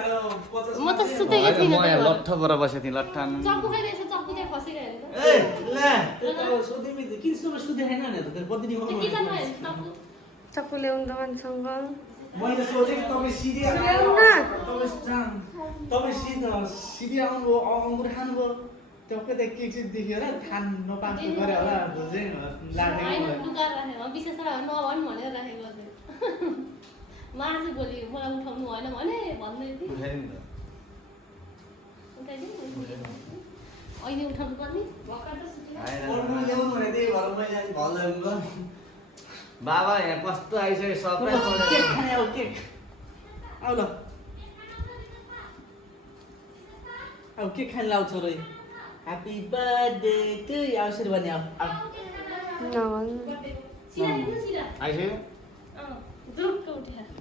म त सुतेकै थिइनँ म यहाँ लट्ठ पर बसेको थिएँ लट्ठ चक्कु खाइरहेछ चक्कु त्यहाँ खसिरहेको ए ला त्यो त सोधिमै थियो किन सुबह सुते छैन नि त बदली हो किचनमा हेर्नु चक्कु चक्कु ल्याउनु त मान्छेसँग मैले सोचेँ तपाईँ सिधै तपाईँ सिधै आउनुभयो अङ्गुर खानुभयो त्यो कतै के चाहिँ देखेर खान नपाएको गरे होला त्यो चाहिँ होइन लागेको लुकाएर राखेको विशेष नभन् भनेर राखेको चाहिँ म आज भोलि मलाई उठाउनु भएन भने भन्दै थिएँ अहिले उठाउनु पर्ने भर्खर त सुतिरहेको ल्याउनु भने त्यही भएर मैले आज भल बाबा यहाँ कस्तो आइसक्यो सरप्राइज केक खाने आऊ केक आऊ ल आऊ केक खान लाउ छोरो ह्याप्पी बर्थडे टु यु आउँछ भने आऊ नभन् सिधा आइसक्यो जुरुक्क उठेर